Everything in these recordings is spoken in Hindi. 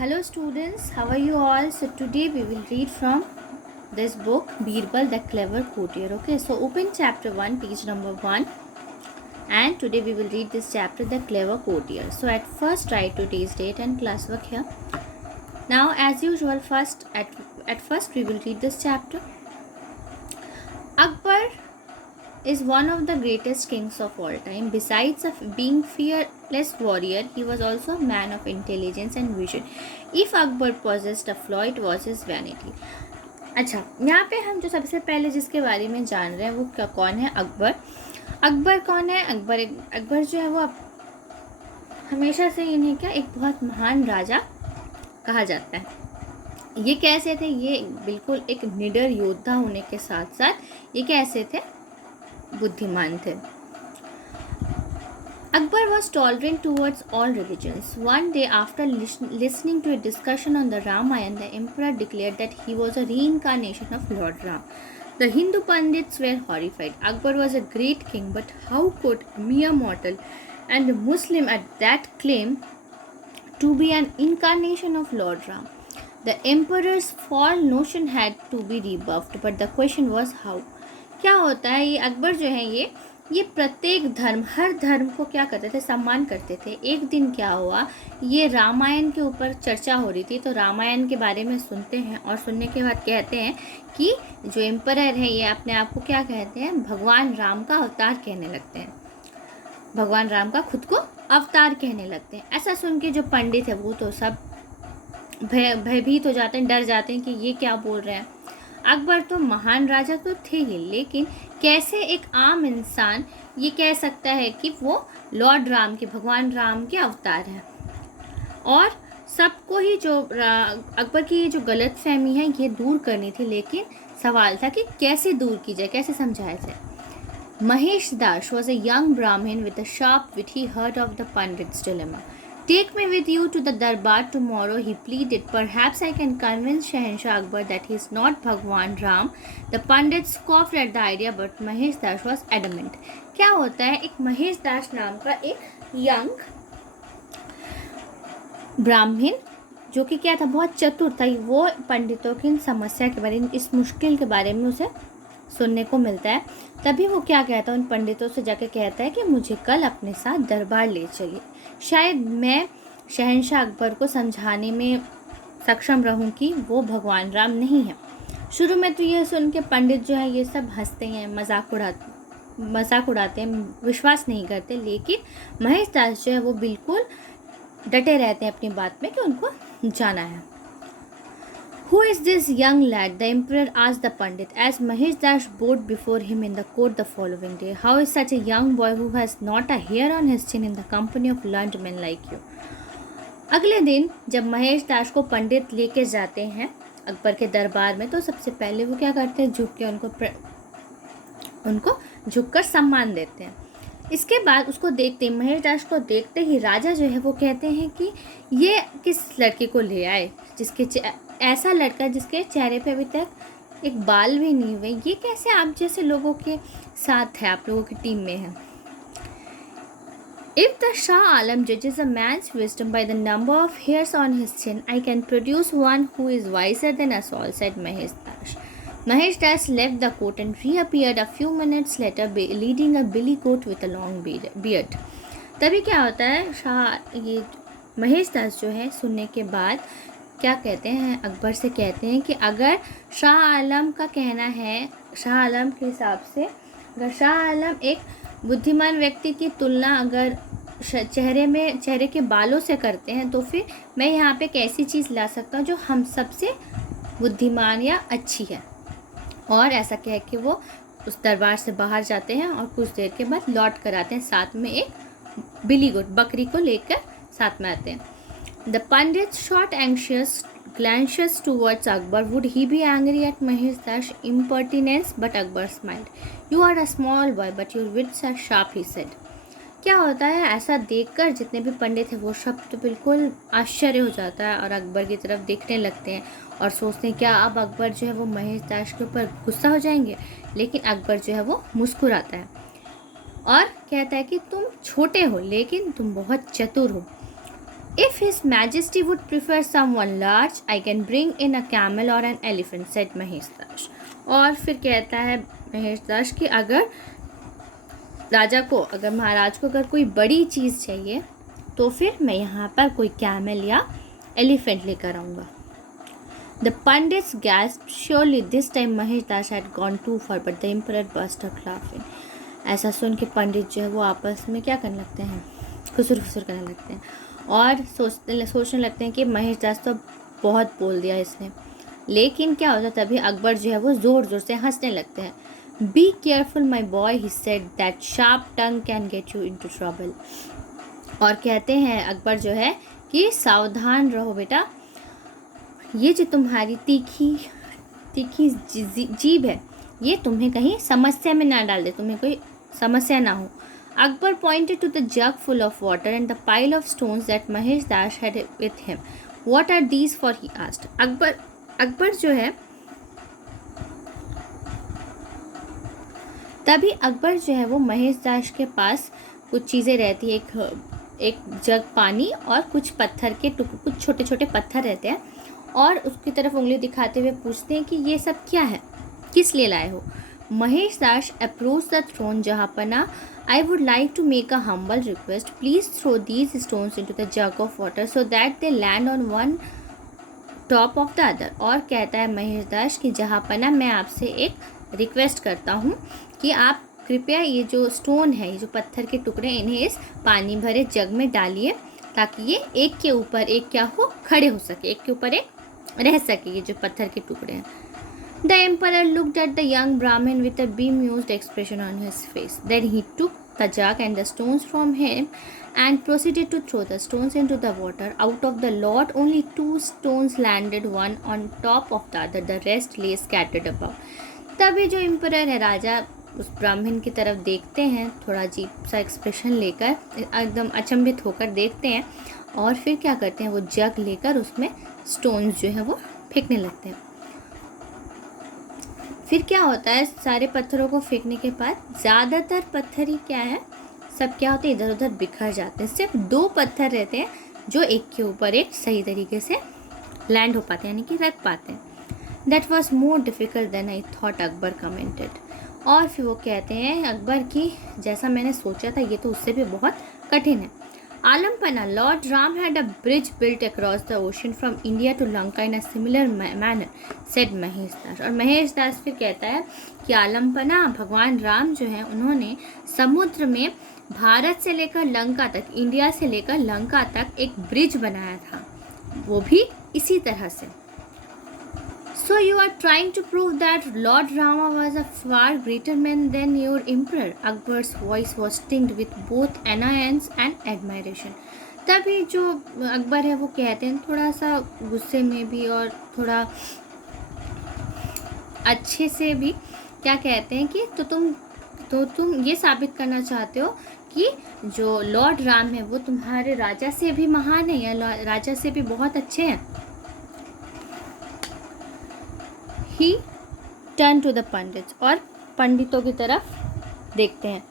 Hello students, how are you all? So today we will read from this book Birbal the Clever Courtier. Okay, so open chapter 1, page number 1, and today we will read this chapter The Clever Courtier. So at first write today's date and classwork here. Now as usual at first we will read this chapter. Akbar is one of the greatest kings of all time. Besides of being fearless warrior, he was also a man of intelligence and vision. If Akbar possessed a flaw, it was his vanity. अच्छा, यहाँ पे हम जो सबसे पहले जिसके बारे में जान रहे हैं वो कौन है? अकबर। अकबर कौन है? अकबर जो है वो हमेशा से इन्हें एक बहुत महान राजा कहा जाता है। ये कैसे थे? ये बिल्कुल एक निडर योद्धा होने के साथ साथ ये कैसे थे? बुद्धिमान थे। Akbar was tolerant towards all religions. One day, after listening to a discussion on the Ramayana, the emperor declared that he was a reincarnation of Lord Ram. The Hindu Pandits were horrified. Akbar was a great king, but how could a mere mortal and a Muslim at that claim to be an incarnation of Lord Ram? The emperor's false notion had to be rebuffed, but the question was how. क्या होता है? ये अकबर जो है ये प्रत्येक धर्म, हर धर्म को क्या करते थे? सम्मान करते थे। एक दिन क्या हुआ, ये रामायण के ऊपर चर्चा हो रही थी, तो रामायण के बारे में सुनते हैं और सुनने के बाद कहते हैं कि जो एम्परर है ये अपने आप को क्या कहते हैं? भगवान राम का अवतार कहने लगते हैं। भगवान राम का खुद को अवतार कहने लगते हैं। ऐसा सुन के जो पंडित है वो तो सब भयभीत हो जाते हैं, डर जाते हैं कि ये क्या बोल रहे हैं। अकबर तो महान राजा तो थे ही, लेकिन कैसे एक आम इंसान ये कह सकता है कि वो लॉर्ड राम के, भगवान राम के अवतार हैं? और सबको ही जो अकबर की ये जो गलत फहमी है ये दूर करनी थी, लेकिन सवाल था कि कैसे दूर की जाए, कैसे समझाया जाए। महेश दास was a young Brahmin with a sharp wit. He heard of the Pandit's dilemma. Take me with you to the darbar tomorrow, he pleaded. Perhaps I can convince Shahenshah Akbar that he is not Bhagwan Ram. The Pandits scoffed at the idea, but Mahesh Das was adamant. क्या होता है? एक महेश दास नाम का एक यंग ब्राह्मण जो कि क्या था, बहुत चतुर था, वो पंडितों की समस्या के बारे में, इस मुश्किल के बारे में उसे सुनने को मिलता है। तभी वो क्या कहता है, उन पंडितों से जाके कहता है कि मुझे कल अपने साथ दरबार ले चलिए, शायद मैं शहंशाह अकबर को समझाने में सक्षम रहूं कि वो भगवान राम नहीं है। शुरू में तो ये सुन के पंडित जो है ये सब हंसते हैं, मजाक उड़ाते हैं, विश्वास नहीं करते, लेकिन महेश दास जो है वो बिल्कुल डटे रहते हैं अपनी बात में कि उनको जाना है। Who is this young lad? The emperor asked the pandit as Mahesh Das bowed before him in the court the following day. How is such a young boy who has not a hair on his chin in the company of learned men like you? अगले दिन जब महेश दास को पंडित लेके जाते हैं अकबर के दरबार में, तो सबसे पहले वो क्या करते हैं? झुक के उनको झुककर सम्मान देते हैं। इसके बाद उसको देखते ही, महेश दास को देखते ही राजा जो है वो कहते हैं कि ये किस लड़के को ले आए, जिसके ऐसा लड़का जिसके चेहरे पे अभी तक एक बाल भी नहीं हुए, ये कैसे आप जैसे लोगों के साथ है, आप लोगों की टीम में है। If the Shah Alam judges a man's wisdom by the number of hairs on his chin, I can produce one who is wiser than us all, said Mahesh Das. Mahesh Das left the court and reappeared a few minutes later leading a billy goat with a long beard. तभी क्या होता है, ये महेश दास जो है सुनने के बाद क्या कहते हैं, अकबर से कहते हैं कि अगर शाह आलम का कहना है, शाह आलम के हिसाब से अगर शाह आलम एक बुद्धिमान व्यक्ति की तुलना अगर चेहरे के बालों से करते हैं, तो फिर मैं यहाँ पे एक ऐसी चीज़ ला सकता हूँ जो हम सबसे बुद्धिमान या अच्छी है। और ऐसा कह के वो उस दरबार से बाहर जाते हैं और कुछ देर के बाद लौट कर आते हैं, साथ में एक बिली गोट, बकरी को लेकर साथ में आते हैं। The Pandit shot anxious glances towards Akbar. Would he be angry at Mahesh Das' impertinence? But Akbar smiled. You are a small boy, but your wits are sharp, he said. क्या होता है, ऐसा देखकर जितने भी पंडित हैं वो सब तो बिल्कुल आश्चर्य हो जाता है और अकबर की तरफ देखने लगते हैं और सोचते हैं क्या अब अकबर जो है वो महेश दास के ऊपर गुस्सा हो जाएंगे। लेकिन अकबर जो है वो मुस्कुराता है और कहता है कि तुम छोटे हो लेकिन तुम बहुत चतुर हो। If His Majesty would prefer someone large, I can bring in a camel or an elephant, said Mahesh और फिर कहता है महेश कि अगर महाराज को अगर कोई बड़ी चीज़ चाहिए तो फिर मैं यहाँ पर कोई कैमल या एलिफेंट लेकर आऊँगा. The pundits gasped. Surely this time Mahesh Das had gone too far, but the emperor burst out laughing. ऐसा सुन के पंडित जो है वो आपस में क्या करने लगते हैं, खुसुर खुसुर करने लगते हैं और सोचने लगते हैं कि महेश दास तो बहुत बोल दिया इसने. लेकिन क्या होता, तभी अकबर जो है वो ज़ोर ज़ोर से हंसने लगते हैं. Be careful my boy, he said, that sharp tongue can get you into trouble. और कहते हैं अकबर जो है कि सावधान रहो बेटा, ये जो तुम्हारी तीखी जीभ है ये तुम्हें कहीं समस्या में ना डाल दे, तुम्हें कोई समस्या ना हो. Akbar pointed to the jug full of water and the pile of stones that Mahesh Das had with him. What are these for? He asked. Akbar जो है तभी अकबर जो है वो महेश दास के पास कुछ चीज़ें रहती है, एक जग पानी और कुछ पत्थर के कुछ छोटे छोटे पत्थर रहते हैं और उसकी तरफ उंगली दिखाते हुए पूछते हैं कि ये सब क्या है, किस लिए लाए हो. Mahesh Das approach the throne. जहाँपना, I would like to make a humble request. Please throw these stones into the jug of water so that they land on one top of the other. और कहता है महेश दास कि जहाँपना, मैं आपसे एक रिक्वेस्ट करता हूँ कि आप कृपया ये जो स्टोन है, ये जो पत्थर के टुकड़े, इन्हें इस पानी भरे जग में डालिए ताकि ये एक के ऊपर एक क्या हो, खड़े हो सके, एक के ऊपर एक रह सके ये जो पत्थर के टुकड़े हैं. The emperor looked at the young Brahmin with a bemused expression on his face. Then he took the jug and the stones from him and proceeded to throw the stones into the water. Out of the lot, only 2 stones landed, one on top of the other. The rest lay scattered about. तभी जो एम्परर है, राजा, उस ब्राह्मण की तरफ देखते हैं, थोड़ा अजीब सा एक्सप्रेशन लेकर, एकदम अचंभित होकर देखते हैं और फिर क्या करते हैं, वो जग लेकर उसमें स्टोन्स जो है वो फेंकने लगते हैं. फिर क्या होता है, सारे पत्थरों को फेंकने के बाद ज़्यादातर पत्थर ही क्या है, सब क्या होते हैं, इधर उधर बिखर जाते हैं. सिर्फ 2 पत्थर रहते हैं जो एक के ऊपर एक सही तरीके से लैंड हो पाते हैं, यानी कि रख पाते हैं. That was more difficult than I thought, Akbar commented. और फिर वो कहते हैं अकबर की जैसा मैंने सोचा था ये तो उससे भी बहुत कठिन है. Alampana, Lord Ram had a bridge built across the ocean from India to Lanka in a similar manner, said Mahesh दास. और महेश दास फिर कहता है कि आलम्पना, भगवान राम जो है उन्होंने समुद्र में भारत से लेकर लंका तक, इंडिया से लेकर लंका तक एक ब्रिज बनाया था, वो भी इसी तरह से. So you are trying to prove that Lord Rama was a far greater man than your emperor? Akbar's voice was tinged with both annoyance and admiration. तभी जो अकबर है वो कहते हैं थोड़ा सा गुस्से में भी और थोड़ा अच्छे से भी, क्या कहते हैं कि तुम ये साबित करना चाहते हो कि जो लॉर्ड राम है वो तुम्हारे राजा से भी महान है या राजा से भी बहुत अच्छे हैं. He turned to the pandits. और पंडितों की तरफ देखते हैं.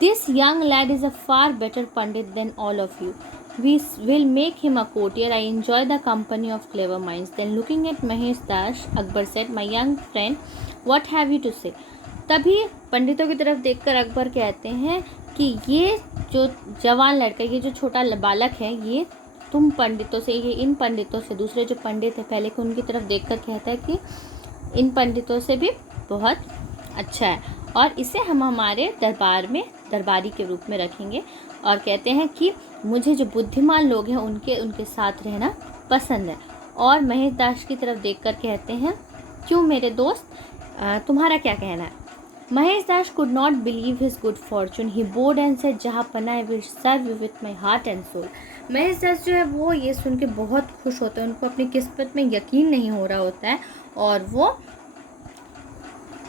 This young lad is a far better pandit than all of you. We will make him a courtier. I enjoy the company of clever minds. Then looking at Mahesh Das, Akbar said, my young friend, what have you to say? तभी पंडितों की तरफ देखकर अकबर कहते हैं कि ये जो जवान लड़का, ये जो छोटा बालक है, ये तुम पंडितों से, ये इन पंडितों से, दूसरे जो पंडित है पहले को, उनकी तरफ देखकर कहता है कि इन पंडितों से भी बहुत अच्छा है और इसे हम हमारे दरबार में दरबारी के रूप में रखेंगे. और कहते हैं कि मुझे जो बुद्धिमान लोग हैं उनके साथ रहना पसंद है. और महेश दास की तरफ देखकर कहते हैं, क्यों मेरे दोस्त, तुम्हारा क्या कहना है? महेश दास could not believe his good fortune. He bowed and said, जहाँपना, I will serve you with my heart and soul. Mahesh दास जो है वो ये सुन के बहुत खुश होते हैं, उनको अपनी किस्मत में यकीन नहीं हो रहा होता है और वो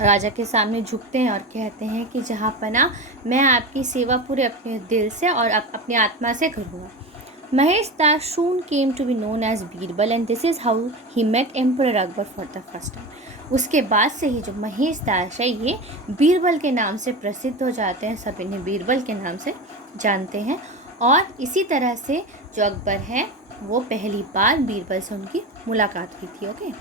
राजा के सामने झुकते हैं और कहते हैं कि जहाँपना, मैं आपकी सेवा पूरे अपने दिल से और अपनी आत्मा से करूँगा. महेश दास soon came to be known as Birbal and this is how he met Emperor Akbar for the first time. उसके बाद से ही जो महेश दास है ये बीरबल के नाम से प्रसिद्ध हो जाते हैं, सब इन्हें बीरबल के नाम से जानते हैं. और इसी तरह से जो अकबर है वो पहली बार बीरबल से उनकी मुलाकात हुई थी। ओके।